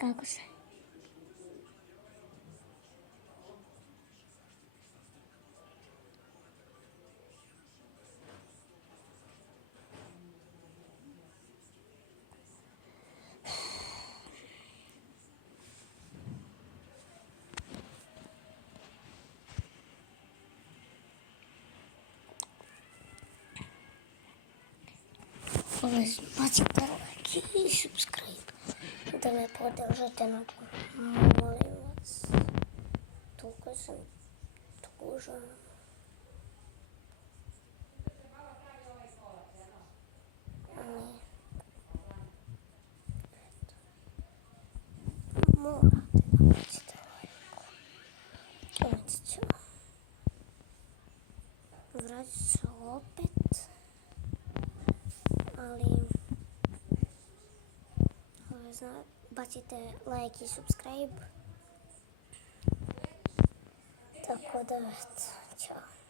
Kako se? Bacite like i subscribe da me podržite na to. Molim vas. Toliko sam tužan. Ali, morate da bacite like. Ovdje ću. Vratit ću opet. Ali, bacite like i subscribe. Tako da, eto, čao.